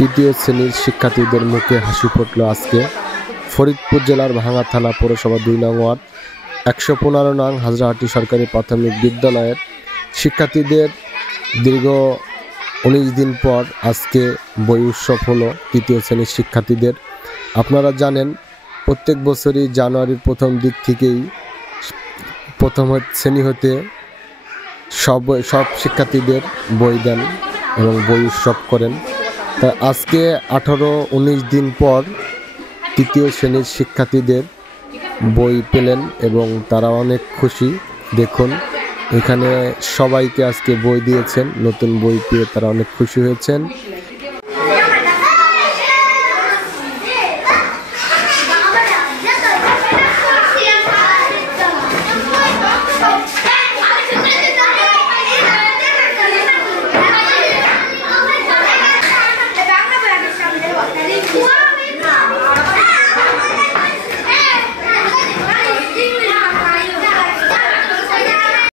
তৃতীয় শ্রেণীর শিক্ষার্থীদের মুখে হাসি ফুটল আজকে। ফরিদপুর জেলার ভাঙ্গা থানা পৌরসভা ২ নং ওয়ার্ড ১১৫ নং হাজরাহাটি সরকারি প্রাথমিক বিদ্যালয়ের শিক্ষার্থীদের দীর্ঘ ১৯ দিন পর আজকে বই উৎসব হলো তৃতীয় শ্রেণীর শিক্ষার্থীদের। আপনারা জানেন প্রত্যেক বছরই জানুয়ারির প্রথম দিক থেকেই প্রথম শ্রেণী হতে সব শিক্ষার্থীদের বই দেন এবং বই উৎসব করেন। তা আজকে ১৮-১৯ দিন পর তৃতীয় শ্রেণীর শিক্ষার্থীদের বই পেলেন এবং তারা অনেক খুশি। দেখুন এখানে সবাইকে আজকে বই দিয়েছেন, নতুন বই পেয়ে তারা অনেক খুশি হয়েছেন।